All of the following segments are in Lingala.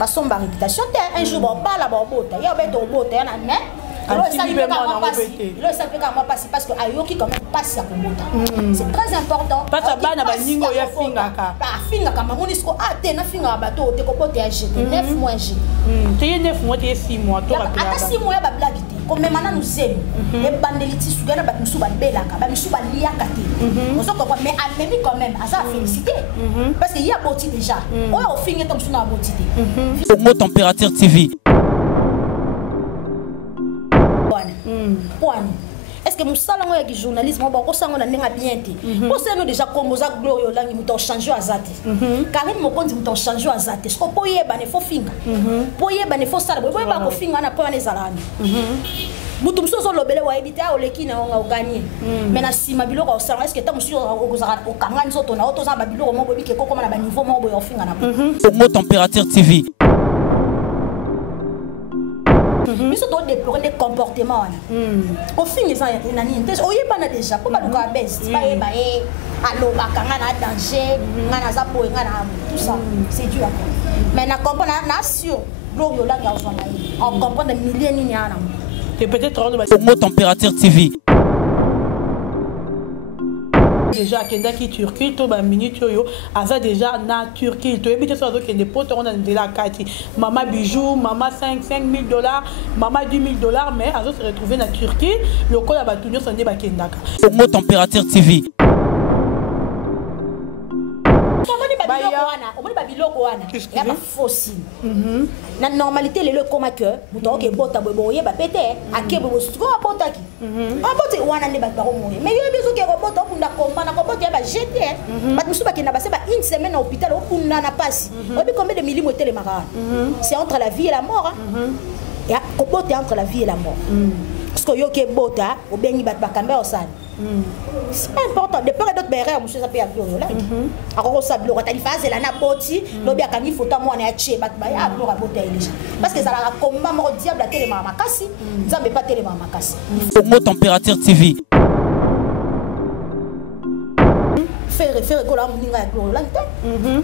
basomba réputation un jour bon bala bon bota ya beto bota na mais parce que ayoki quand même passe à Kobota. C'est très important. Parce que bana baningo ya fingaka. Ba fingaka mamonisco te na finga bato te Kobota ya jeté 9 mois G. Te 9 mois te 6 mois to rappeler. Ata 6 mois ba blague te. Comme maintenant nous aime. Les bandeliti sugana ba musu ba belaka, ba musu ba liaka te. On se comprend mais amemi quand même à ça féliciter. Parce qu'il y a boti déjà. On finge tom suna boti te. Congo Température TV. Est-ce que nous salons avec journalisme on va on a bien été parce que nous déjà comme ça glorieux là nous changer à zate Karim Mokonzi nous changer à zate ce qu'on peut y ba ne faut finga pour y ba ne faut sala pour y ba ko finga na pas les alani mutu msozo lobele wa ebita oleki na on gagner mais na sima biloko osala est-ce que ta musu okozaka okanga nzoto na otoza ba biloko mo bobi ke kokoma na ba niveau mo boyo finga na Congo Température TV. Mais surtout déplorer des comportements. Au fin, ils ont été déjà. Pour pas le baisse, allo bakanga danger, ngana za po ngana tout ça. C'est dur. Mais na comprendre la nation, glorio là on comprend des milliers ni yana. Et peut-être Congo Température TV. Déjà kenda ki Turquie to ba minute yo aza déjà na Turquie to ebite so que des potes on a de la kati maman bijoux maman 5 000 $, maman 10 000 $, mais azo se retrouver na Turquie le col a batunyo sonde ba kendaka Congo Température TV. Il y a fossile. La normalité, le comme que vous avez bota boye ba pété à qui vous souvent bota qui. En bota wana ne ba baromo. Mais yo besoin que bota pour na combat na bota ba jeter. Ba musu ba kina ba c'est ba une semaine à hôpital au pour na passe. Obi combien de millimètres les marins. C'est entre la vie et la mort. Et bota entre la vie et la mort. Parce que yo ke bota au bengi ba kamba osane. C'est pas important. De peur et d'autres berreurs, monsieur, ça peut y avoir là. Alors, ça bloque. T'as dit phase, elle a boti. L'objet a mis photo, moi, on est à chez Batman. Ah, bloque à beauté. Parce que ça a combat, mon diable, la télé, ma casse. Ça ne veut pas télé, ma casse. Congo Température TV. Faire que la mouninga est glorieux.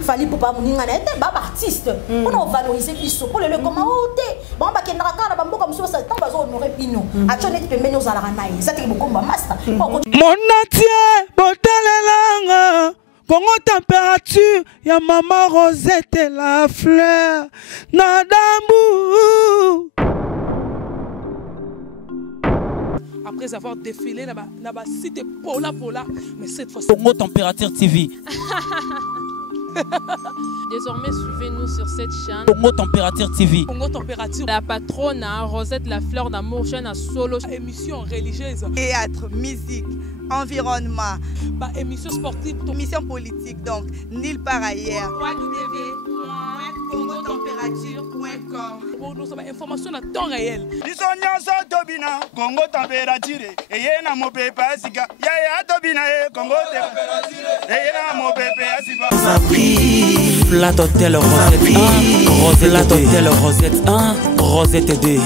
Fallait pour pas mouninga est un artiste. On a valorisé Pisso. Pour le comment ôter. Bon, bah, qu'il n'a qu'à la bambou comme ça, tant que on aurait pino. À Tchonet, tu peux mener aux alaranaïs. Ça, c'est beaucoup de master. Mon atier, botalelanga. Congo Température, ya maman Rosette et la fleur. Nadambu. après avoir défilé là-bas cité Pola, mais cette fois-ci Congo Température TV. Désormais, suivez-nous sur cette chaîne. Congo Température TV. Congo Température. La patronne, Rosette La Fleur d'Amour, chaîne à solo. Émission religieuse. Théâtre, musique, environnement. Bah, émission sportive. Émission politique, donc, nulle part ailleurs. www.congotempérature.com. Pour nous avoir information à temps réel. Congo Température. Et y a mon pépé Asika. Ya Tobina Congo Température. Et y a mon pépé Asika. Flat Hotel Rosette 1, Rosette Hotel Rosette 1, Rosette 2.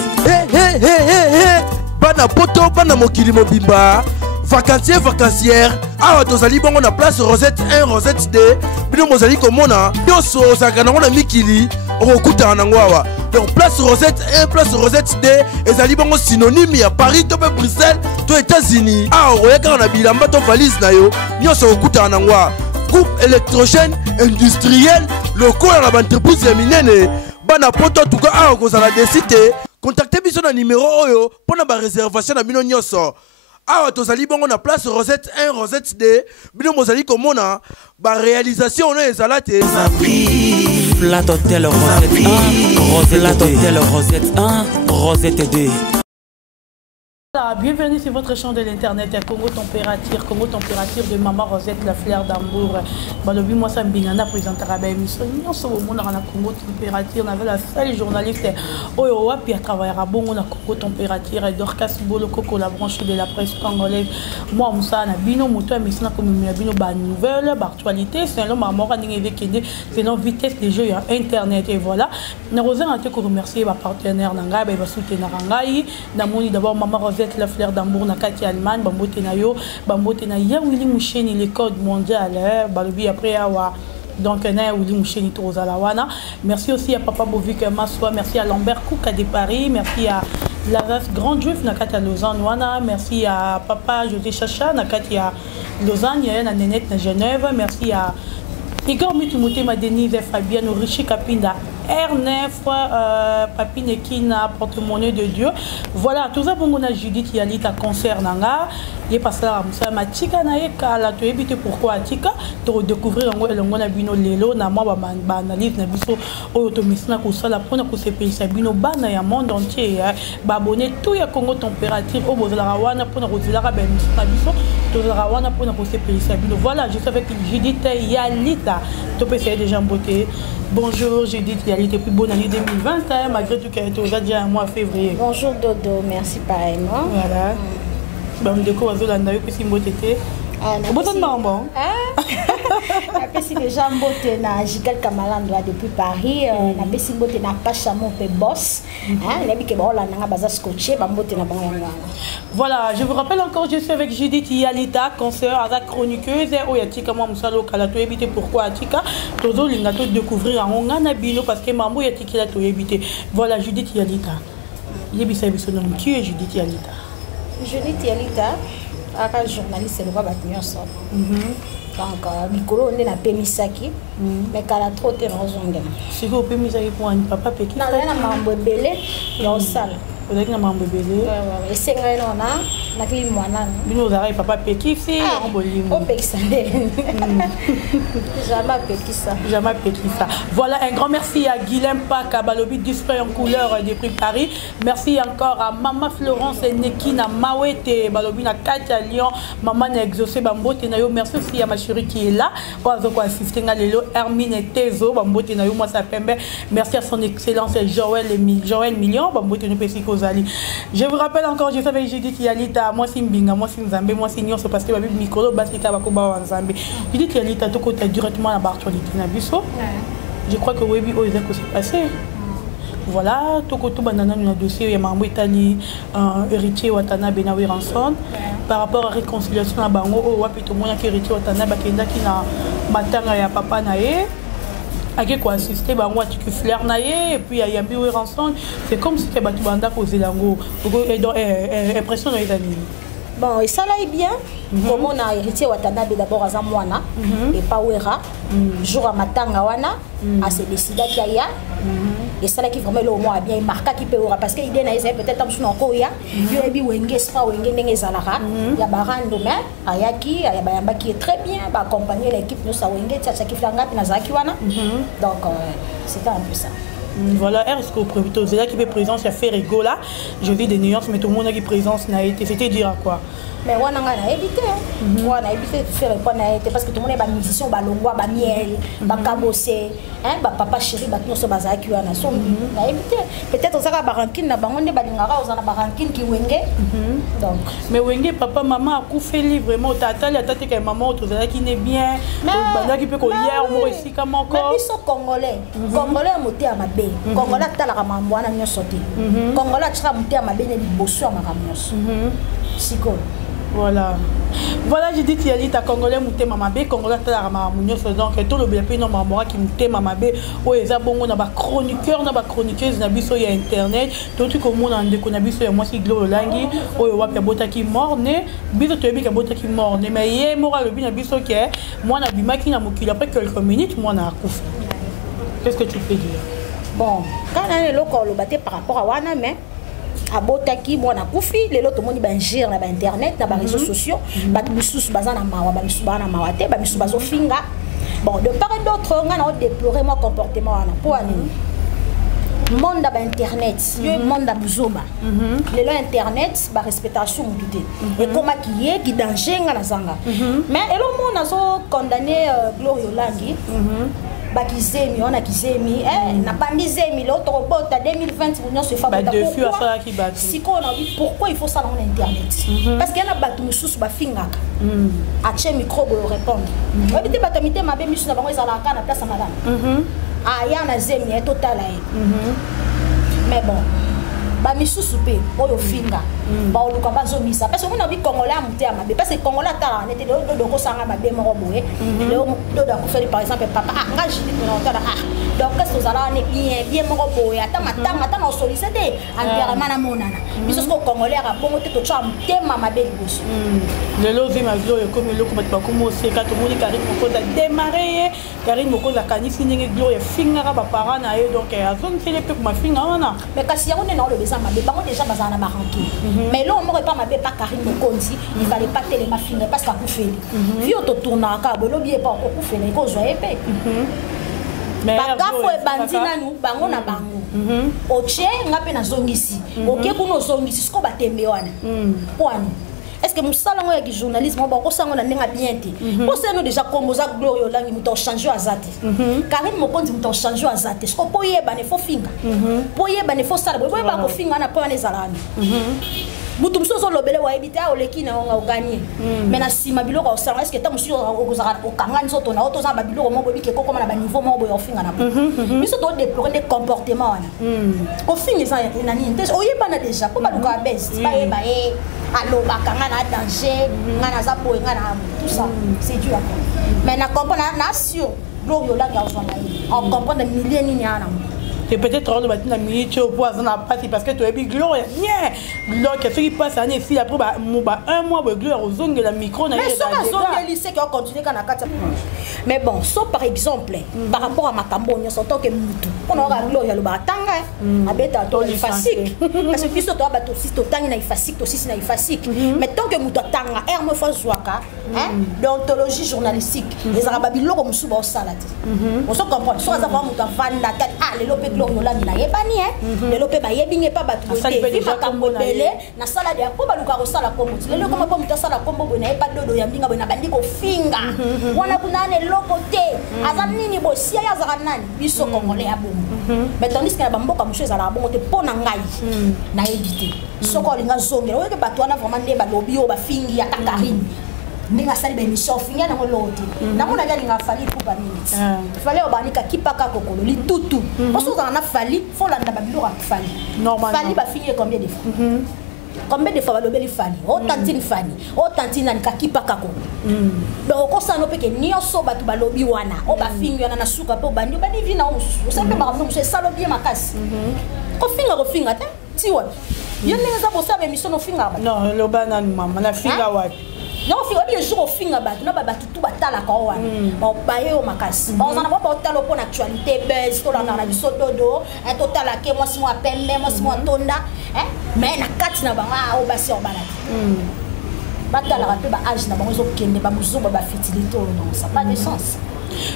Bana poto, bana mokili mobimba. Vacancier, vacancière. Ah, tozali bongo na place Rosette 1, Rosette 2. Bino mozali komona. Yoso sakana na mikili. Okuta nangwawa. Donc place Rosette 1, place Rosette 2. Ezali bongo synonyme ya Paris, to Bruxelles, to États-Unis. Ah, oyeka na bilamba to valise na yo. Nyoso okuta nangwa. Groupe électrogène industriel local à l'entreprise ya minene. Bana poto tuka a kozala décité. Contactez biso na numéro oyo pour na ba réservation na bino nyoso. Awa tozali bongo na place Rosette 1, Rosette 2. Bino mozali komona ba réalisation na ezalate. Flat Hotel Rosette 1, Rosette Hotel Rosette 1, Rosette 2. Bienvenue sur votre chaîne de l'internet Congo Température de Maman Rosette La Fleur d'Amour. Balobi moi ça mbingana présentera ba émission nyonso bomona na Congo Température na la seule journaliste oyo wapi a travailler à bongo na Congo Température et Dorcas Boloko la branche de la presse congolaise. Moi musa na bino moto émission na comme na bino ba nouvelle ba actualité c'est le maman ngenge kende c'est non vitesse de jeu internet et voilà. Na Rosette a te remercier ba partenaire nanga ba soutenir ngai na moni d'abord Maman Rosette La Fleur d'Amour na kati Allemagne bambote na yo bambote na ya Willy Moucheni les codes mondial balobi après awa Donc, merci aussi à Papa Bovik Massoua, merci à Lambert Kouka de Paris, merci à Lazas Grand Juif, Nakati à Lausanne, merci à Papa José Chacha, Nakati à Lausanne, à Nénette, à Genève, merci à Igor Mutumute, Denise, Fabienne, Richi Kapinda, R9, Papine Kina, porte-monnaie de Dieu. Voilà, tout ça pour mon Judith Yalita concert nanga. Il est passé à ma tika na ekala to éviter pourquoi tika to découvrir ngo na bino lelo na moi ba analyse na biso automisna ko sala pona ko se pays bino bana ya monde entier ba abonné tout ya Congo température au bozala wana pona ko zila ba misna biso to zala wana pona ko se pays bino. Voilà, je suis avec Judith Yalita to peut essayer déjà beauté. Bonjour Judith Yalita, puis bonne année 2020 malgré tout qu'elle était aujourd'hui en mois février. Bonjour Dodo, merci pareillement. Voilà. Bah, je découvre que vous avez beauté. Bonjour maman. Je déjà beauté na Jigal Kamalandwa depuis Paris. Na besi beauté na Pachamo pe boss. Voilà, je vous rappelle encore, je suis avec Judith Yalita, consoeur, avec chroniqueuse. Oyatika moi musalo kala to éviter pourquoi atika. Tozo linga to découvrir en ngana bino parce que maman yatiki la to éviter. Voilà Judith Yalita. Yebisa biso nom qui est Judith Yalita. Judith Yalita, un journaliste, c'est le roi Batnios. Donc, Nicolo, on est la Pémisaki, mais qu'elle a trop de raison. Si vous pouvez me pour un papa pékin, non, elle a un mambo belé, il y a un sale. Vous avez un mambo belé. Et c'est vrai, on a clé moana. Nous avons papa pékin, c'est un bolimo. Oh, pékin, jamais pékin ça. Jamais pékin ça. Voilà, un grand merci à Guilhem Pak, à Balobi, display en couleur des prix Paris. Merci encore à Maman Florence et Nekina Mawete, Balobi, na Katia Lyon, Maman n'a exaucé Bambote Nayo. Merci aussi à ma chérie qui est là. Pour assister à Lélo, Hermine et Tezo, Bambote Nayo, moi ça fait. Merci à son excellence Joël Million, Bambote Nayo. Je vous rappelle encore, je savais Judith Yalita, moi c'est Mbinga, moi c'est Nzambe, moi c'est Nyon, c'est parce que ma Bible Nicolo, Basita Bakoba Nzambe. Judith Yalita, tout côté directement à la actualité Nabiso. Je crois que Webi Oizek s'est passé. Voilà, tout côté banana nous a dossier, il y a Mambo Italie, héritier Watana Benawi Ranson. Par rapport à la réconciliation à Bango, ou Wapito Mouna qui héritier Watana Bakenda qui n'a matanga ya papa nae. Avec quoi assister, moi tu fleur naïe et puis il y a un rançon. C'est comme si tu as battu banda posé l'ango. Impression dans les amis. Bon, et ça là est bien. Comme on a hérité Watanabe d'abord à Zamwana et Pawera, jour à Matanga Wana, à se décider qu'il y a. Et ça là qui vraiment le moins bien marqué qui peut parce que l'idée n'est peut-être un peu encore il y a eu Wenge Spa Wenge Nengezalara, il y a Baran Dome, Ayaki, il y a Bayamba qui est très bien, va accompagner l'équipe nous ça Wenge, Tchaki Flanga, Nazaki Wana. Donc c'était un peu ça. Voilà, est-ce que vous prévoyez c'est là qui fait présence, il y a fait rigolo là, je dis des nuances, mais tout le monde a qui présence n'a été, c'était dire à quoi? Mais on a évité, on a évité de faire parce que tout le monde est musicien, balongwa, miel, kabossé, papa chéri, nous sommes à qui on a évité. Peut-être on s'est barankin, na bangon de balingara, on a barankin qui wenge. Donc. Mais wenge, papa, maman a coupé vraiment. Tata, la tata que maman, tout ça qui n'est bien. Mais qui peut qu'on hier, on ici comme encore. Mais ils sont congolais. Congolais monté à ma baie. Congolais t'as la ramamboana n'y sauté. Congolais t'as monté à ma baie, n'est bossou à ma ramios. Siko. Voilà. Voilà, j'ai dit qu'il y a des Congolais qui ont été Congolais qui ont été donc tout le bien qui ont été mamabé ou les abonnés na ba chroniqueur na ba chroniqueuse na biso ya internet tout ce que monde en déco na biso ya moi si glo langi ou ya wapia bota qui mort né biso to yebi ka bota qui mort né mais yé mora le bi na biso que moi na bimaki na mokili après quelques minutes moi na akufa. Qu'est-ce que tu peux dire? Bon, quand on est local le batté par rapport à wana mais abotaki mwana kufi lelo to moni ba ngir na ba internet na ba réseaux sociaux ba misusu baza na mawa ba misusu bana mawa te ba misusu bazo finga. Bon, de part et d'autre on a déploré mon comportement wana pour ani monde ba internet le monde da buzoba lelo internet ba respectation mututé et comment qui danger ngana zanga mais elo mona so condamné Glorio Langi Bakizemi, on a Kizemi, n'a pas Nizemi, l'autre robot à 2020, on se fait si on a dit pourquoi il faut ça dans internet. Parce qu'il y a des sous bafinga. À chez micro pour répondre. On dit batamité ma bémis na bango ezala ka na place madame. Ah ya na zemi total. Mais bon, ba misusu pe oyo finga. baoluka bazomisa parce que on a vu congolais monter mabe parce que congolais tala n'était de ko sanga mabe moko boye le do ko par exemple papa nga jidi ko na tala donc qu'est-ce que ça là ne bien moko boye ata matanga na solliciter enterrement na monana biso ko congolais a bongo te to tsa tema mabe liboso le lovi ma gloire comme le ko ba ko mo se ka to moni Karine moko da démarrer Karine moko da kanisi ninge gloire finga ba parents na ye donc azon tele pe ma finga wana mais kasi ya on est dans le besoin mabe bango déjà bazana ba ranki mais là on m'aurait pas mabe pas Karine Mokonzi il fallait pas télé ma finga parce qu'à koufeli vi auto tourna ka bolo bien pas ko koufeli ko zo épée bagafo ebandi nanu bango na bango oche ngape na zongisi oke kuno zongisi siko batembe wana kwani est-ce que musala ngo ya ki journalisme ba ko sango na ndenga bien te ko seno déjà komboza gloire yolangi muto changer azati Karine Mokonzi muto changer azati siko poyeba ne fo finga poyeba ne fo sala boyeba ko finga na po na ezalani mutu musozo lobele wa ebita oleki na nga oganye mais na sima biloko osala est-ce que ta musu okozaka okanga nzoto na otoza ba biloko mo bobi ke kokoma na ba niveau mo boyo ofinga na biso to déplorer des comportements wana ofinga ça na nini oyeba na déjà ko ba luka best ba eba aloba kanga na danger ngana za boye ngana tout ça c'est dur mais na comprendre na sûr gloire la ga osona on comprendre milliers ni nyana et peut-être on va mettre la minute au poison à partir parce que tu es gloire rien gloire qui fait passe année ici après bah un mois de gloire aux ongles la micro na mais ça zone lycée qui a continué quand na mais bon so par exemple par rapport à makambo nyonso tant que mutu on aura gloire ya lo batanga abeta to ifasik parce que biso to abato si to tanga na ifasik to si na ifasik mais tant que mutu tanga herme fois zwaka d'ontologie journalistique les arabes biloko musuba au salati on se comprend so za ba mutu vanda ta le lope Yolangi na yebani le lope ba yebinge pa batu te makambo belé na sala de ko baluka ko sala kombo le ko mpo muta sala kombo bona e ba dodo ya mbinga bona bandi ko finga wana kunane loko te azam nini bo sia ya zaka nani biso congolais ya bongo mais tandis que na bamboka mushe za la bongo te pona ngai na éviter soko linga zongela o ke batu wana vraiment ne ba lobi o ba fingi ya Karine ninga sali be mission finga na ngolote na mona ga linga fali pour ba minutes fallait obanika kipaka kokolo li tutu parce que na fali faut landa ba biloko fali normalement fali ba finir combien de fois combien de fois ba lobeli fali o tantine fali o tantine na kipaka ko donc ko sa no peke nyoso ba tu ba lobi wana o ba finga na suka pe ba nyoba ni vina o sempre ba mo se salo bien makasi ko finga te ti wa yene za bo sa be mission no finga ba non lo bana mama na finga wapi non fiwa bien jour finga batu na batu tout batala ka wana ba baye o makasi ba zana ba otalo pour actualité buzz to la na biso dodo un total à que moi si moi pembe moi si moi tonda mais na kati na ba o ba si o balati batala ka pe ba âge na ba zo kende ba muzo ba fertilité non ça pas de sens.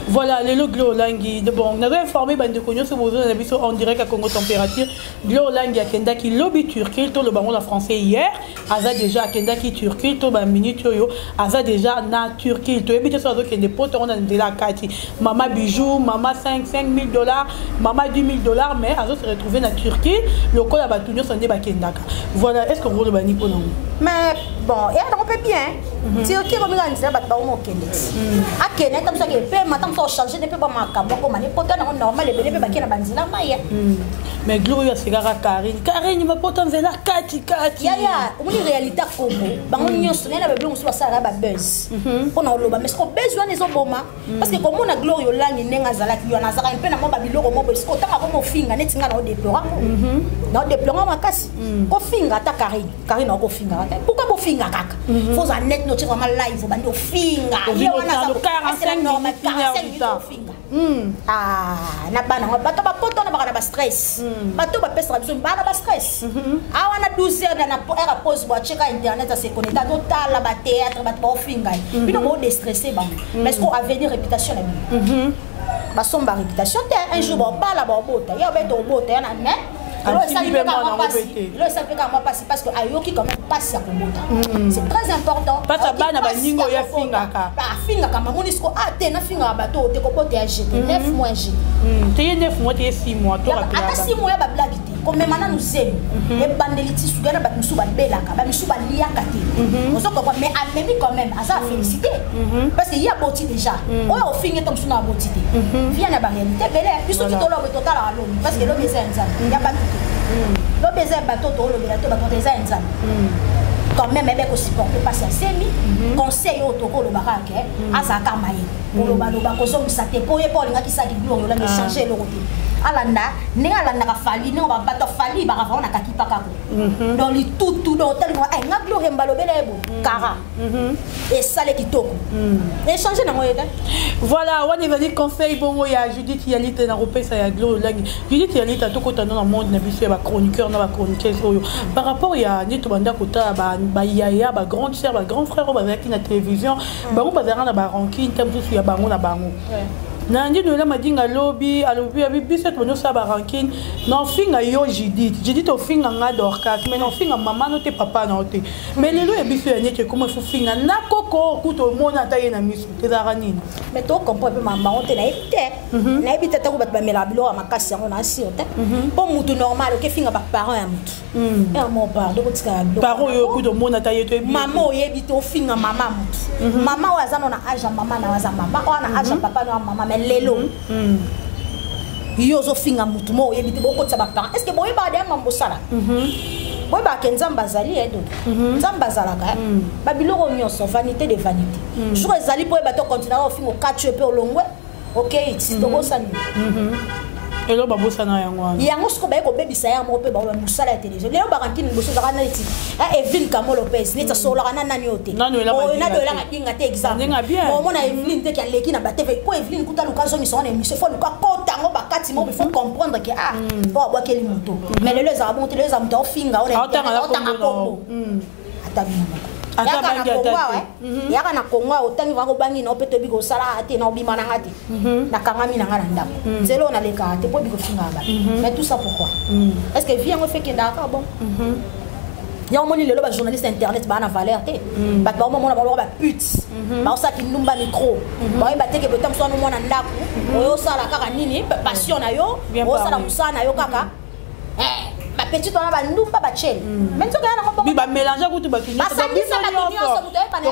Voilà, le Glo Langi de bon, on a informé bande de cognos sur vos émissions en direct à Congo Température. Glo Langi à Kenda qui lobby turquie, tout le baron la français hier, Aza déjà à Kenda qui turquie, tout ba minute yo, Aza déjà na Turquie, tout habite sur que des potes on a de la Kati. Maman bijoux, maman 5 000 $, maman 10 000 $, mais Aza se retrouver na Turquie, le col à Batunio s'en est Kenda. Voilà, est-ce que vous le bani pour nous? Mais bon, et on peut bien. Turquie comme on dit ça, bah on Kenda. À Kenda comme ça que maintenant faut changer ne peut pas makambo comme les potes non normal les bébés ba kena banzina maye mais gloria sigara Karine ma pote nzela kati ya une réalité Congo bango nyonso na ba bilongo so sala ba buzz pona loba mais ko besoin les oboma parce que comme on a gloria langi nenga zala ki yona zaka mpe na mo ba biloko mo besko tanga ko mo finga netinga na déplora na déplora makasi ko finga ta Karine ko finga ta pourquoi ko finga kaka faut za net no vraiment live bandi finga ya wana za 45 normal na bana bato bapoto na baka na ba stress bato ba pesa biso bana ba stress awana 12 heures na era pause ba checker internet à se connecter total la ba théâtre ba finga bino mo déstresser ba mais est-ce qu'on a venir réputation la vie ba somba réputation un jour ba bala ba bota ya beto bota na mais le salut parce que ayoki quand même passe à Kombota. C'est très important. Pas à bana ba ningo ya finga ka. Ba finga ka mamonisco te na finga bato te ko pote ya jeté 9 mois G. Te 9 mois te 6 mois to rappeler. Ata 6 mois ba blague te. Comme maintenant nous aime. Et bandeliti sugana ba musu ba belaka, ba musu ba liaka te. On se comprend mais même quand même à ça féliciter. Parce qu'il y a boti déjà. On finga comme suna boti te. Vient na ba réalité belé, biso ki to lo total à l'homme parce que l'homme c'est un ça. Il y a pas lobi eza bato tolobela to bato eza nzambe quand même ebe ko supporter pas ça semi conseil auto ko lobaka ke azaka maye loba ko zo misate po ye po linga kisaki gloire la changer le côté alanda ninga alanda ka fali no ba bato fali ba ka na kakipa kako dans les tout dans tel ay nga gloire mbalobela ebo kara et ça les kitoko et changer na moyeda voilà on va dire conseil bongo ya Judith Yalite na repesa ya gloire langi Judith Yalite to kota dans le monde na biso ba chroniqueur na ba chroniqueuse par rapport ya nito banda kota ba yaya ba grande sœur ba grand frère ba avec na télévision bango bazara na ba ranking tempo ya bango na bango nandi no la madinga lobby alobi abi biso to no sa ba ranking non finga yo Judith o finga nga Dorcas mais non finga maman no te papa na te mais lelo e biso ya nyeke comment faut finga na koko kuto mona ta yena misu te za nini mais to comprendre maman on te na ite na ebita ta ko bat ba melabilo makasi yango na si ote pour mutu normal ke finga ba parent ya mutu et mon pardon ko tika parent yo kuto mona ta yeto maman o yebi to finga maman mutu maman wa zano na age maman na waza maman o na age papa na maman lelo yozo finga mutu mo yebite boko tsa ba parents est-ce que boye ba de mambo sala boye ba kenzamba zali edo nzamba zala ka ba biloko nyoso vanité de vanité sur ezali boye ba to continuer o fingo 4 pe olongwe OK it's to go sani elo babosana yango siko ba ko bebisa ya mo pe ba musala ya télévision lelo ba kantine boso za kana iti Evelyn Kamolo Lopez neta solo kana nani yote o na de la ngadinga te exemple o mona Evelyn te ki leki na ba TV ko Evelyn kuta lukazo mi sona émission faut luka kota ngo ba kati mo il faut comprendre que bo ba keli moto mais lelo za bon lelo za moto finga o na Kongo atabina yaka na Kongo otangi va ko bangi na opeto biko sala ate na obima na ngati na kangami na ngana ndako zelo na leka te po biko finga ba mais tout ça pourquoi est-ce que vient on fait que d'accord bon ya on moni lelo ba journaliste internet ba na valeur te ba ba mona ba ba pute ba ça ki numba micro ba ba te ke botam so no mona ndako oyo sala kaka nini passion na yo o sala musana yo kaka ba petit on ba ndumba ba chel même so kana ngo ba mélanger ko tu ba tunya ba biso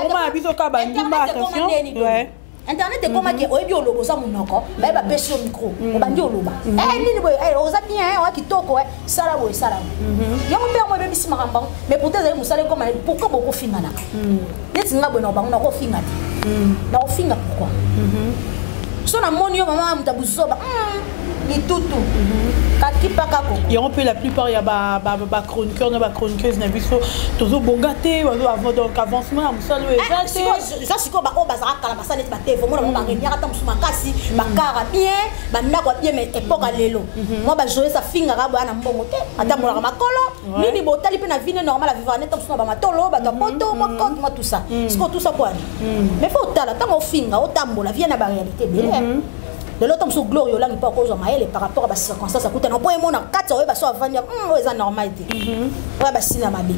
ba biso ka ba ndumba attention ouais internet est comme que oyebi olobo za munoko ba ba pesi micro o ba ndi oloba nini boy oza bien o kitoko sala boy sala yango mpe mo bebi sima kamba mais pour te musala comme pourquoi beaucoup fingana neti nga bona ba na ko finga na ko finga pourquoi so na moni yo mama mutabuzoba ni tutu kakipa kako yango mpe la plupart ya ba chroniqueur na ba chroniqueuse na biso tozo bongate avant donc avancement ya musalo eza siko ba o bazaka kala basala neti ba TV mona mo ba ngeniaka ta musuma kasi ba kara bien ba ndako bien mais époque lelo moi ba jouer sa finga ka bana mbongo te ata molaka makolo nini botali pe na vie normale à vivre neta musuma ba matolo ba poto mo compte moi tout ça siko tout ça quoi mais faut tala tango finga o tambola vie na ba réalité belle de l'autre so gloire yo langi pas cause maele par rapport à ba circonstances akuta na point mona 4 oyo ba so avandir eza normalité ouais ba sina mabe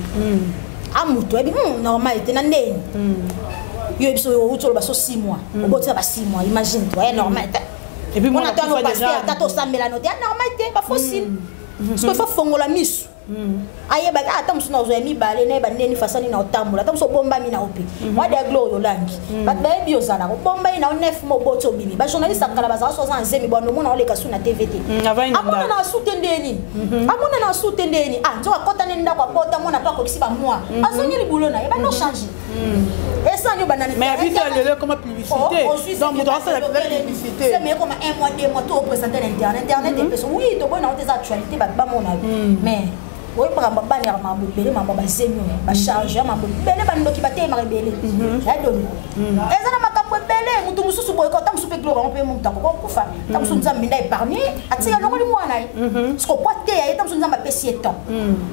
amuto ebi normalité na ndeni yo biso yo utolo ba so 6 mois oboti ba 6 mois imagine toi normalité et puis mona tango pasteur tato sambela note normalité ba facile parce que faut fongola misu aye ba ata musuna zo mi bale ne ba neni fasani na otambola ata muso bomba mi na opi wa de gloire yo langi but ba ebi ozala ko bomba ina 9 mo boto bimi ba journaliste akala ba za so za nzemi bono mona ole kasu na TVT amona na sutendeni amona na sutendeni nzo akota ne ndako akota mona pa ko kisiba moi azongi libulo na e ba no changer et ça nyo banani mais abi ça le comme publicité donc dans ça la publicité c'est mais comme un mois 2 mois to présenter internet des personnes oui to bona des actualités ba mona mais oui par exemple bani ya mambo bele mambo ba semio ba charge mambo bele ba ndoki ba tema rebele ya doni ezana makambo bele mutu mususu boy ko tam super gloire on peut monter ko kufa tam musu nzambe ndai épargner atika ngoli mwana yi sko pote ya tam musu nzamba pesi eton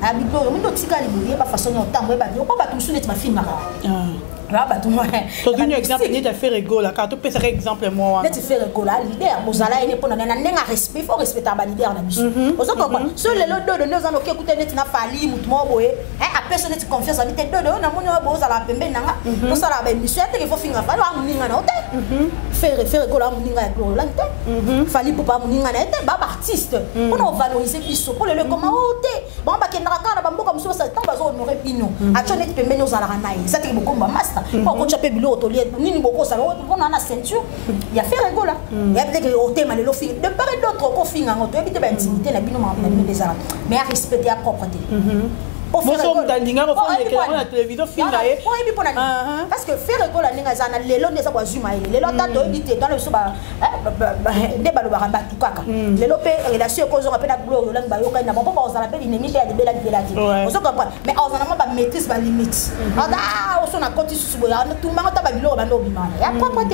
a bi gloire mundo tika libuye ba façon ya tambo ba ko ba musu net ba filma là ba tout moi to donner exemple ni ta faire rigolo car tu peux faire exemple moi net faire rigolo leader bozala ene pona na nenga respect faut respecter ba leader na biso ozo ko so le lodo de nous en ok écouter net na fali mutu mo boye a personne net confiance en net dodo na moni bozala pembe nanga to sala ba mission te faut finga fali wa muninga na ote faire rigolo muninga ya gloire là te fali pour pas muninga na te ba artiste pour nous valoriser biso pour le comment ote bon ba kendaka kana ba mboka comme ça tant bazo honorer bino atone te pembe nos ala naï ça te beaucoup ba master pour qu'on chape bilo to lié nini beaucoup ça on a la ceinture il y a faire rigolo il y a peut-être au thème le film de part et d'autre ko finga ngoto ebite ba intimité na bino ma des ala mais à respecter la propreté parce que faire école à Ningazana, les lots des aboisumais, les lots d'habiter dans le soba, des balobara batukaka, les lopes, relation cause on appelle la gloire, le bayoka, n'a pas on appelle une limite de bella village. On se comprend, mais on a pas maîtrise la limite. Ah, on a continué sur tout le monde, on a bilo, on a obima. Et après,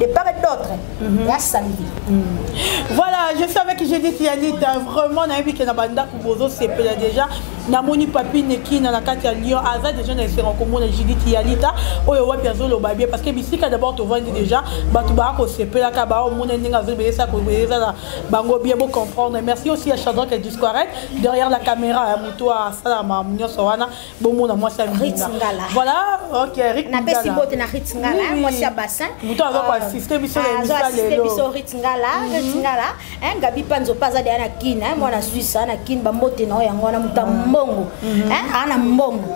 de part et d'autre, la samedi. Voilà, je savais que j'ai dit Yanita, vraiment, on a vu que Nabanda Kubozo, c'est déjà. Namoni papi neki na nakati ya Lyon aza déjà na espérant comme on j'ai dit Yanita oyo wa biazo lo babie parce que bisika d'abord to vendre déjà batu ba ko sepela ka ba o mona ninga zo be ça ko be ça bango bien beau comprendre. Merci aussi à Chandra qui est discorrect derrière la caméra à muto à salama munyo sowana bon mona moi ça voilà OK Rick na pesi bote na Ritzngala moi c'est bassin muto azo ko assister biso Ritzngala hein Gabi Panzo paza de na kina moi na Suisse na kin ba mote na yango na mutam mbongo ana mbongo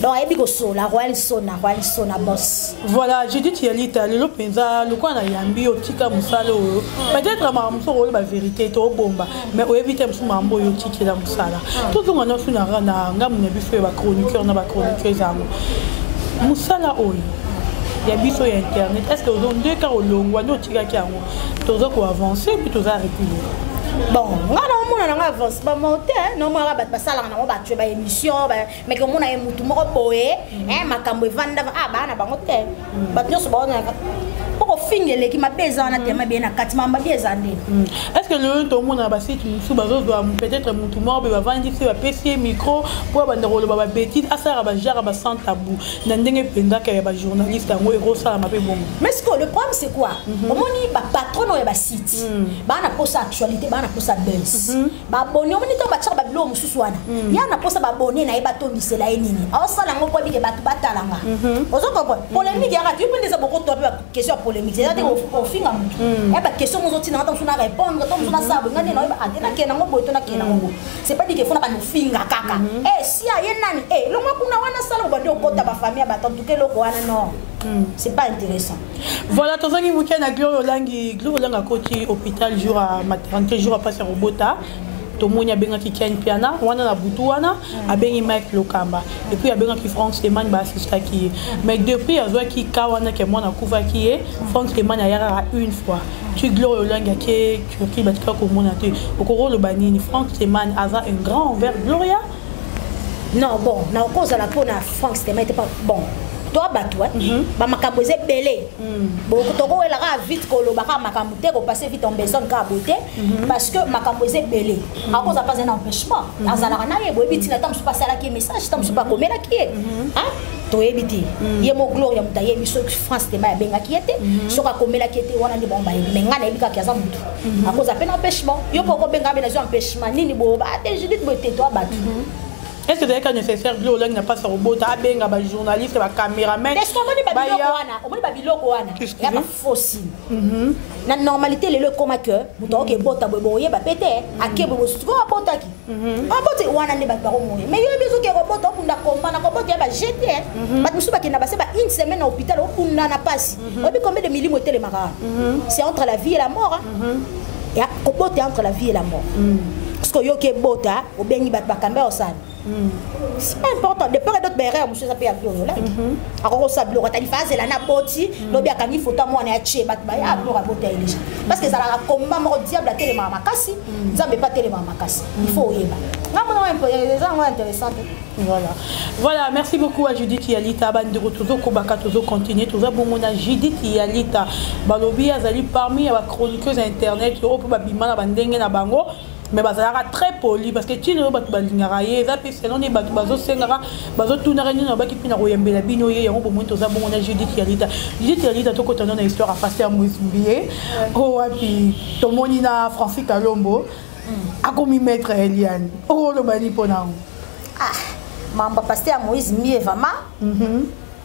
donc ebi ko so la royal sona boss. Voilà, j'ai dit Yanita le penza le quoi na yambi otika musalo peut-être ma musolo ba vérité to bomba mais o éviter musumambo yo tikela musala tout le monde na ngamu ne biso ba chroniqueur na ba chroniqueuse amo musala oyo ya biso ya internet est-ce que vous avez deux cas au long ou no tika ki amo tozo ko avancer puis tozo reculer. Bon, on a avancé pas monter non moi ba basala na ba tu ba émission mais que mon a mutu moko boye makambo vanda ba na bango te ba nyoso ba na pour finir qui m'a besoin na tema bien na katima mba besoin ndeni. Est-ce que le to mon ba site musu bazo doit peut-être mutu moko ba vandi se ba PC micro pour ba ndolo ba bêtise asara ba jara ba sans tabou na ndenge penda ka ba journaliste ngo ero sala ma pe bon. Mais ce que le problème c'est quoi? Au moni ba patron no ba site ba na posa actualité ba na posa buzz ba abonné on to ba tshaka ba bilo mususu wana ya na posa ba abonné na eba to misela enini o sala ngo kwa bike batu batalanga ozo comprendre polémique ya tu prends des beaucoup to question polémique c'est à dire au finga mutu e ba question mozo tina ta suna répondre to suna sabo ngane na eba adena kena ngo boy to na kena ngo c'est pas dire que fona ba no finga kaka si ya yenani lo ngo kuna wana sala ba ndo kota ba famille ba tantuke loko wana non c'est pas intéressant. Voilà, tous les gens qui ont Gloria côté hôpital jour à maternité jour à passer au Bota. Tout le monde a bien qui tient piano, on a la boutouna, a bien Mike Lokamba. Et puis il y a bien qui Franck Seman va assister qui. Mais depuis il y a qui Kawana qui moi na kuva qui est Franck Seman a yara une fois. Tu Gloria qui Turquie batika comme on a été. Au cours le banini Franck Seman a un grand verre Gloria. Non bon, na cause à la peau na Franck Seman était pas bon. Toi batwa ba makambo ze belé beaucoup toko ela ka vite ko lo ba ka makambo te ko passer vite en besoin ka beauté parce que makambo ze belé à cause pas un empêchement azala na yebo ebiti na tam su passer la ki message tam su pas komela ki hein to ebiti ye mo gloria mutaye biso France te ma benga ki était so ka komela ki était wana ni bomba mais ngana ebika ki aza mutu à cause pas un empêchement yo poko benga bena zo empêchement nini bo ba te je dis boté toi battu. Est-ce que c'est nécessaire que l'on n'a pas sur le robot, un journaliste, un caméraman? Est-ce qu'on va dire il y a pas fossile. La normalité, le comme que vous avez bota boye ba pété à qui vous bota qui. Ah bota wana ne ba mourir. Mais il y a besoin que robot pour na combat na robot ya ba jeter. Ba musuba ki na ba une semaine à l'hôpital pour na passe. Obi combien de millimètres les marins? C'est entre la vie et la mort. Et à robot entre la vie et la mort. Parce que yo ke bota ou bien bat ba camber au san. C'est pas important. De part et d'autre, berre, monsieur, ça peut y avoir là. Alors, ça bloque. T'as dit phase, elle a boti. L'objet a quand il faut tant moi on est acheté, bat ba ya bloque à botter les. Parce que ça la combat mort diable à télé mama kasi. Ça me pas télé mama kasi. Il faut y ba. Non, non, un peu les gens intéressants. Voilà. Voilà, merci beaucoup à Judith Yalita bande de retour Kobaka toujours continuer tout ça bon on a Judith Yalita balobi azali parmi les chroniqueuses internet yo pour babima na bandenge na bango. Mais bazalaka très poli parce que tu ne batu balingara ye za pe selon ni batu bazo sengara bazo tunara ni na baki pina royembela bino ye yango bomoi toza bon on a Judith Yalita to kotana na histoire à passer à Moismbié o api to moni na Francis Kalombo a komi maître Eliane o lo bani pona ah mamba passer à Moismbié vraiment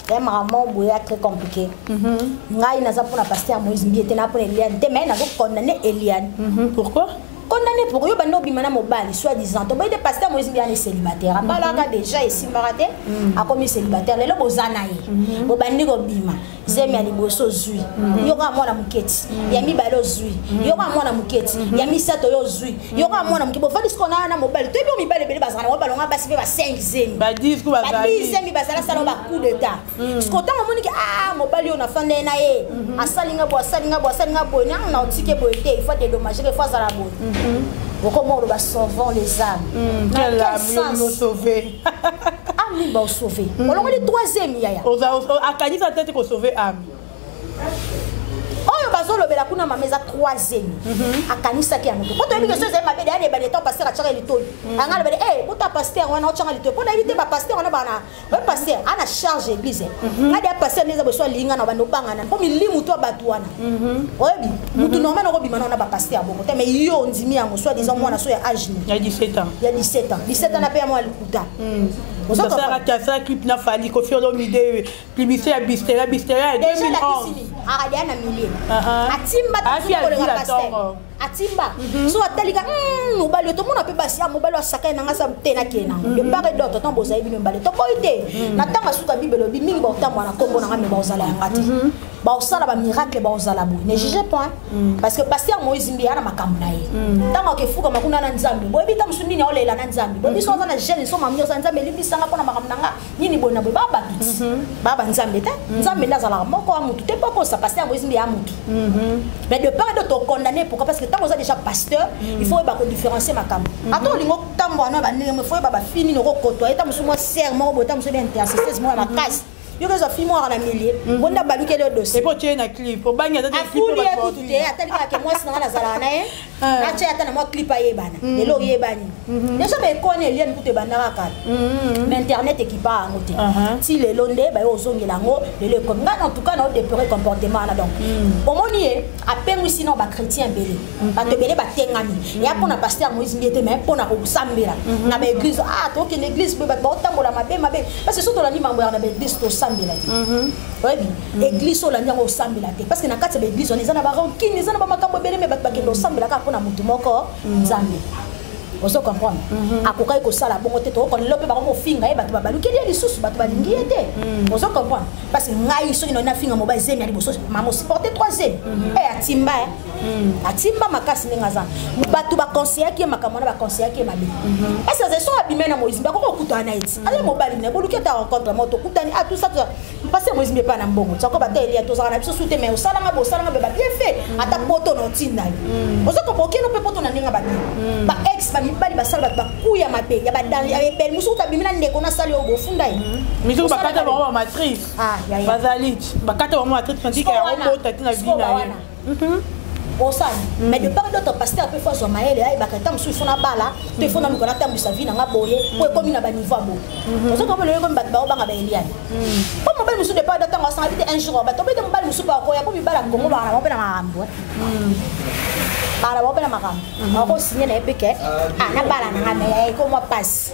vraiment boya très compliqué ngai na za pona passer à Moismbié te na pour Eliane te mais na zo condamner Eliane pourquoi condamné pour yo bando bimana mobali soi-disant to boyete pasteur Moïse bien célibataire balaka déjà esimbakate a commis célibataire lelo bozana ye bo bandi ko bima zemi ali boso zui yo ka mwana muketi ya mibalo zui yo ka mwana muketi ya misato yo zui yo ka mwana mukebo fadi skona na mobali to bi mibale bele bazana mobali nga basi be ba 5 zemi ba 10 ku bazali ba 10 zemi bazala sala ba coup d'état skota moni ki mobali on a fande na ye asalinga bo na otike bo ete il faut dédommager il faut zala bo comment on va sauver les âmes quel âme nous sauver âme va sauver on le troisième yaya a kanisa tete ko sauver âme oyo bazolobela kuna mameza troisième akanisa ki amoto poto yebi keso ezali mabede ane bade to pasteur achaka litoi anga lebele bota pasteur wana ochanga litoi pona éviter ba pasteur wana bana ba pasteur ana charge église ngadi pasteur neza bo so linga na bando bangana po milimu to batu wana oyebi mutu normal na ko bimana na ba pasteur bongo te mais yo ndimi yango soit disant mwana so ya âge ni ya 17 ans ya 17 ans na pe ya mwa likuta ça sert à clip na fali ko fiolo mide publicité ya Bistera 2011 aradiana milieu atimba tikolenga pasteur atimba so atalika mobali to mona pe basi ya mobali asaka na ngasa mtena kena de bare d'autre tant bozai bino mbale to boite na tanga suka bibelo bi mingi ba utamwa na kombo na ngame ba ozala ngati ba osala ba miracle ba ozala bo ne jugez point parce que pasteur Moïse mbi ana makambo na ye tanga ke fuka makuna na nzambe bo bita musuni ni olela na nzambe bo biso na jeune so mamnyo sa nzambe libisanga pona makambo nanga nini bona bo baba tuti baba nzambe ta nzambe ndazala moko wa mutu te poko sa pasteur Moïse mbi ya mutu mais de part d'autre condamné pourquoi parce que tant que déjà pasteur il faut ba différencier makambo attends lingo tambo na ba ndenge faut ba fini no kotoa eta musu mo serment bo tamusu bien intercesseur mo ma casse yo kezo fimo na milier bonda baluke le dossier et pour tirer na clip pour banya ta clip pour ba tout te atali ka moi sina na zala na na tia ata na mo clip aye bana lelo ye bani déjà be connaît lien pour te bana ka mais internet équipa ngote si le londe ba yo zongela ngo le comme en tout cas na déplorer comportement na donc omoni a pengu sino ba chrétien belé ba te belé ba tengami ya pona pasteur Moïse ngete mais pona ko sambela na ba église to ke l'église ba tambola mabe parce que surtout la ni mambo na ba église to sambela oui église ola nyango sambela te parce que na kati ba église on ezana ba rancune ezana ba makambo belé mais ba kendo sambela ka pona mutu moko nzambe ozo comprendre akokai ko sala bongo te to ko lope ba ko finga e ba baluki li lisusu ba balingi ete ozo comprendre parce que ngai so ino na finga mo ba zemi ali boso mamo supporter troisième atimba makasi ninga za batu ba conseiller ki makamona ba conseiller ki mabe est-ce que so abimena Moïse ba ko kutana eti ale mo bali ne boluki ta rencontre moto kutani tout ça parce que Moïse me pas na mbongo tsako ba tele to za na biso sute mais osala nga bo ba bien fait ata poto no tinda ozo comprendre ki no pe poto na ninga ba ex bali basala ba kuya mabe ya badali ya bel musu tabimina ndeko na sali obo funda yi misu bakata ba matrice bazalit bakata ba matrice quand dit ya obo tatina vina mais de part d'autre pasteur peut faire maele ay bakata musu fona bala te fona mikona tambu sa vie na boye po komi na ba niveau bo ozo ko le ko mbata ba ba eliane po mo bali musu de part d'autre ngasa habite un jour ba to bete mo bali musu pa ko ya po mi bala ngomo ba na mo pe na mambo para ba pe na makambo ako signé na epeke na bala na ngame ko mo passe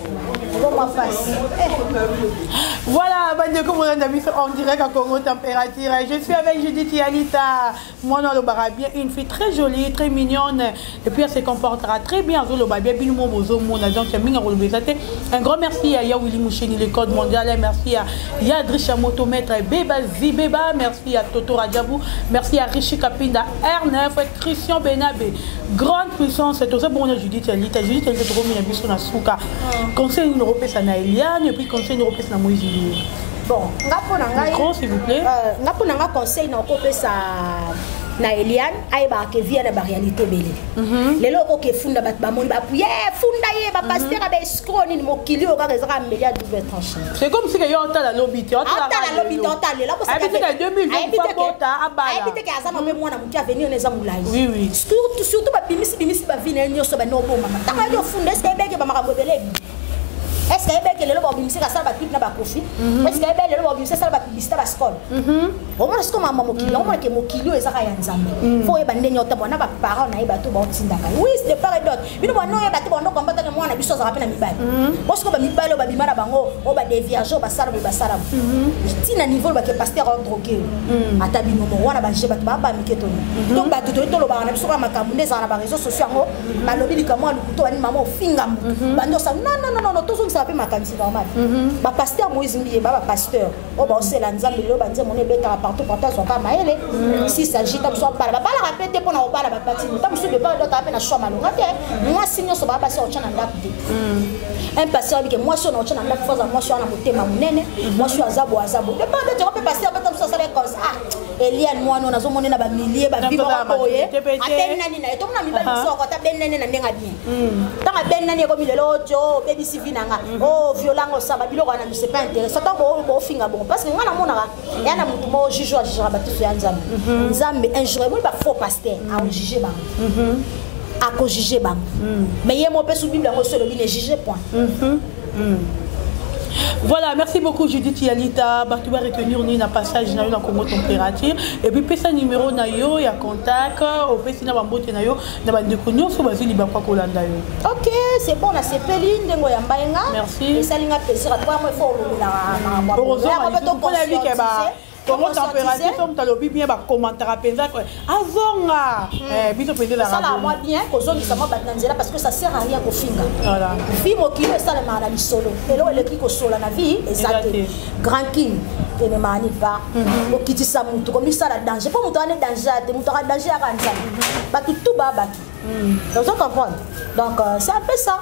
voilà bandeko mon ami en direct à Congo Température je suis avec Judith Yanita moi dans le barabien une fille très jolie très mignonne et puis elle se comportera très bien dans le barabien bien mon bozo mon donc un grand merci à Willy Moucheni le code mondial merci à Yadrisha Motomètre Beba Zibeba merci à Toto Radjabou merci à Rishi Kapinda R9 Christian Benabe grande puissance c'est aussi bon Judith Yanita Judith trop bien biso na suka conseil européen na Eliane et puis conseil européen na Moïse bon ngapona ngai micro s'il vous plaît ngapona nga conseil na kopesa na Eliane ay ba ke via na ba réalité belé lelo ko ke funda bat ba moni ba puye funda ye ba pasteur ba escroc ni mokili o ka rezaka mbeli a double tranchant c'est comme si que yo ta la lobby on ta la lobby on ta là ko ça habite que 2020 pas bota abala habite que azama pe mwana muti avenir neza mulai oui surtout ba bimisi ba vina nyoso ba no bo mama ta ka yo funda est-ce que beke ba makambo belé. est-ce que ebe kelelo ba bimisi ka sala ba clip na ba profit est-ce que ebe lelo ba bimisi sala ba publicité ba scroll au moins est-ce que maman mokili au moins que mokili ezaka ya nzambe faut eba ndenge ota bona ba parents na eba to ba otindaka oui c'est de part et d'autre bino bona eba to bona komba tanga mwana biso za rapena mibali parce que ba mibali ba bimara bango o ba déviage ba sala tina niveau ba ke pasteur drogué ata binomo wana ba je ba ba miketo donc ba to lo ba na biso ka makambu ndeza na ba réseaux sociaux ngo ba lobi likamo lukuto ani mama ofinga bando sa non tout ça ça fait makanisi normal ba pasteur Moïse Mbiye ba pasteur o ba osela nzambe lo ba nze mona ebeta partout so ka maele si s'agit tam so ba répéter pour na ba ba pati tam so de ba do ta pe na so malonga te moi sinyo so ba ba so chana ndapte un pasteur que moi so na chana ndapte faza moi so na motema munene moi so azabo de pas de te pasteur ba tam so ça les cause Eliane moi non nazo mona na ba milliers ba bibo ko ye ateni nani na to na mi ba so ko ta ben nene na ndenga bien tanga ben nani ko mi lelo jo baby sivinanga oh violango ça ba biloko na mi c'est pas intéressant tant bo finga bon parce que ngana mona ya na mutu mo juge wa juge ba tout ya nzambe nzambe un jour mo ba faux pasteur a juger ba a ko juger ba mais ye mo pe sous bible ngo solo bi ne juger point. Voilà, merci beaucoup Judith Yalita. Tu vas retenir un passage dans Congo température. Et puis, pesa numéro nayo, il y a contact. Au pesa na bambote nayo, na bande konyo so bazili ba kwa kolanda yo. OK, c'est bon, la Cépeline de Ngoyambaenga. Merci. Et ça linga plaisir à toi, moi il faut la heureusement, on a vu que Congo température, comme tu as le bien, commentaire à penser Azonga. Biso pende la radio. Ça là moi bien, kozongi ça moi batanzela parce que ça sert à rien au finga. Voilà. Fimo qui le ça le mara ni solo. Et là le qui ko solo na vie, exact. Grand king. Et ne mani pas. O kiti sa mutu comme ça la danger. Pas mutu ane danger, mutu a danger à kanza. Ba tout baba. Donc on comprend. Donc c'est un peu ça.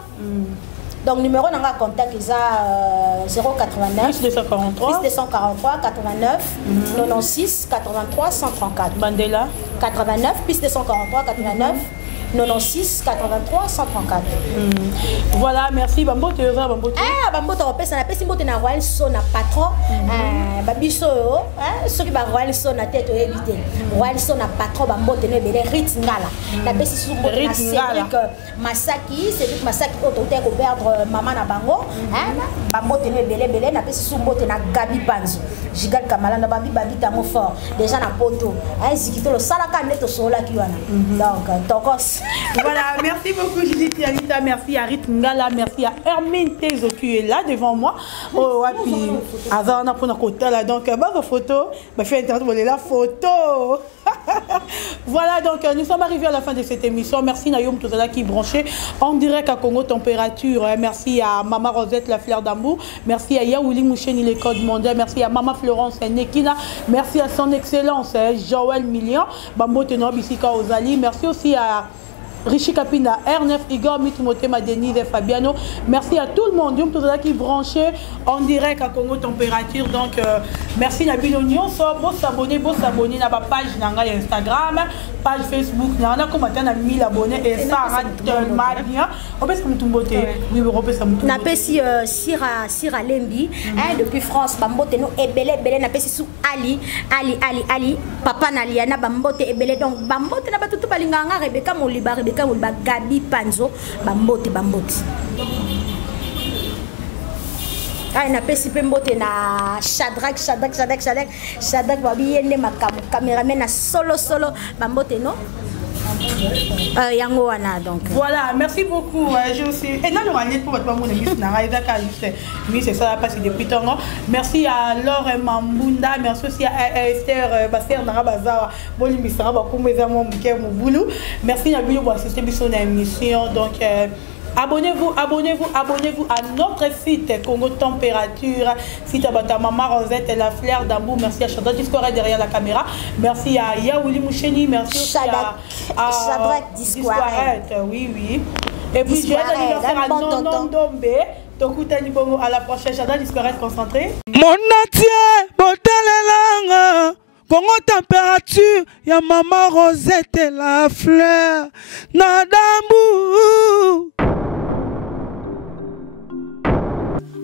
Donc numéro nanga contact is 089 plus 243 89 96 83 134 Mandela 89 plus 243 89 96 83 134. Voilà, merci Bambote. Bambote on pesa na pesi mbote na Royal Son na patron babiso ceux qui ba Royal Son na tête éviter Royal Son na patron Bambote ne belé Rit Ngala na pesi sous mbote na Cédric Masaki autorité ko perdre maman na bango Bambote ne belé na pesi sous mbote na Gabi Panzo Gigal Kamala na babi tango fort déjà na poto zikito lo salaka neto sola ki wana donc tokos. Voilà, merci beaucoup Judith Yalita, merci à Rit Ngala, merci à Hermine Tezo qui est là devant moi. Oh, et puis, avant, on a pris un côté là, donc, bonne photo, je fais internet, vous la photo. Voilà, donc, nous sommes arrivés à la fin de cette émission. Merci Nayoum Tozala qui est branché en direct à Congo Température. Merci à Maman Rosette, la fleur d'amour. Merci à Yaouli Moucheni, les codes mondiaux. Merci à Maman Florence Nekina. Merci à son excellence, Joël Million. Bambo Tenor Bissika Ozali. Merci aussi à Richi Kapina, R9, Igor, Mitmotema, Denise et Fabiano. Merci à tout le monde tout ça qui est branché en direct à Congo Température. Donc, merci Nabil Oignon. Bon s'abonner à ma page Instagram, page Facebook. On a commenté à 1000 abonnés et ça rate tellement bien. On peut se mettre oui, on peut se mettre. On a Sira Lembi, depuis France, Bambote no ebele na pesi sous Ali, Papa Naliana, Bambote ebele donc Bambote na batutu balinganga Rebecca Moliba Gabi Panzo Bambote na pesi pembote na Shadrach babi yende makamu cameraman na solo Bambote no yango wana donc voilà, merci beaucoup. Je aussi et non pour votre monde mais c'est ça passé depuis temps. Merci à Laure Mambunda, merci aussi à Esther Basser Narabaza Bolimi Saraba Kumeza Momuke Mobulu. Merci à vous pour assister à cette émission. Donc abonnez-vous à notre site Congo Température, site à Maman Rosette et la fleur d'amour. Merci à Shadrach Discord derrière la caméra. Merci à Yaouli Moucheni. Merci aussi à Discord. Oui. Et puis j'ai l'anniversaire à Nonon Dombe. À la prochaine, Shadrach Discord concentré. Mon atier, botalelanga. Congo Température, ya Maman Rosette et la fleur d'amour.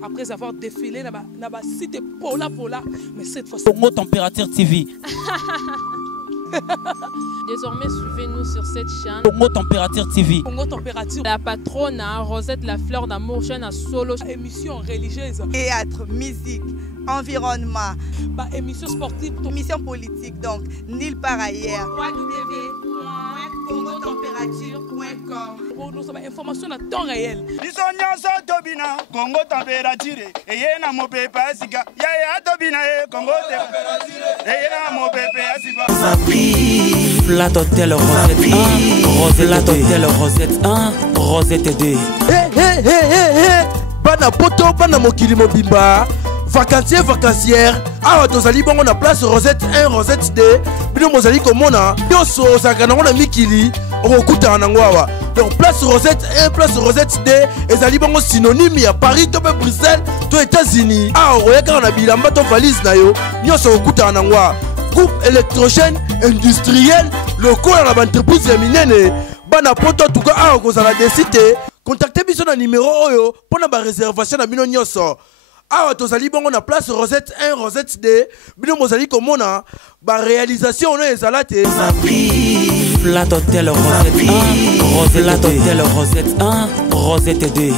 Après avoir défilé dans la cité Pola, mais cette fois-ci. Congo Température TV. Désormais, suivez-nous sur cette chaîne. Congo Température TV. Congo Température. La patronne, Rosette La Fleur d'Amour, chaîne à solo. Émission religieuse. Théâtre, musique, environnement. Émission sportive. Émission politique, donc nulle part ailleurs. www.congotempérature.com. Pour nous avoir information à temps réel. biso nyonso tobina Congo Température eye na mopepe asika yaya tobina Congo Température eye na mopepe asika Flat Hotel Rosette 1, Flat Hotel Rosette 1, Rosette 2. Bana poto bana mokili mobimba vacancier vacancière awa tozali bongo na place Rosette 1 Rosette 2 bino mozali komona nyonso ozalaka nango na mikili okokutana nango awa. Donc place Rosette 1 place Rosette 2 ezali bongo synonyme ya Paris to pe Bruxelles to États-Unis. Awa oyekaka na bilamba to valise na yo nyonso okokutana nango awa. Groupe électrogène industriel lokola na entreprise ya minene bana poto tuka awa kozala desite. Contactez biso na numéro oyo pona ba réservation na bino nyonso. Awa tozali bongo na place Rosette 1 Rosette 2 bino mozali komona ba réalisation ono ezala te. Flat Hotel Rosette 1, Flat Hotel Rosette 1, Rosette 2.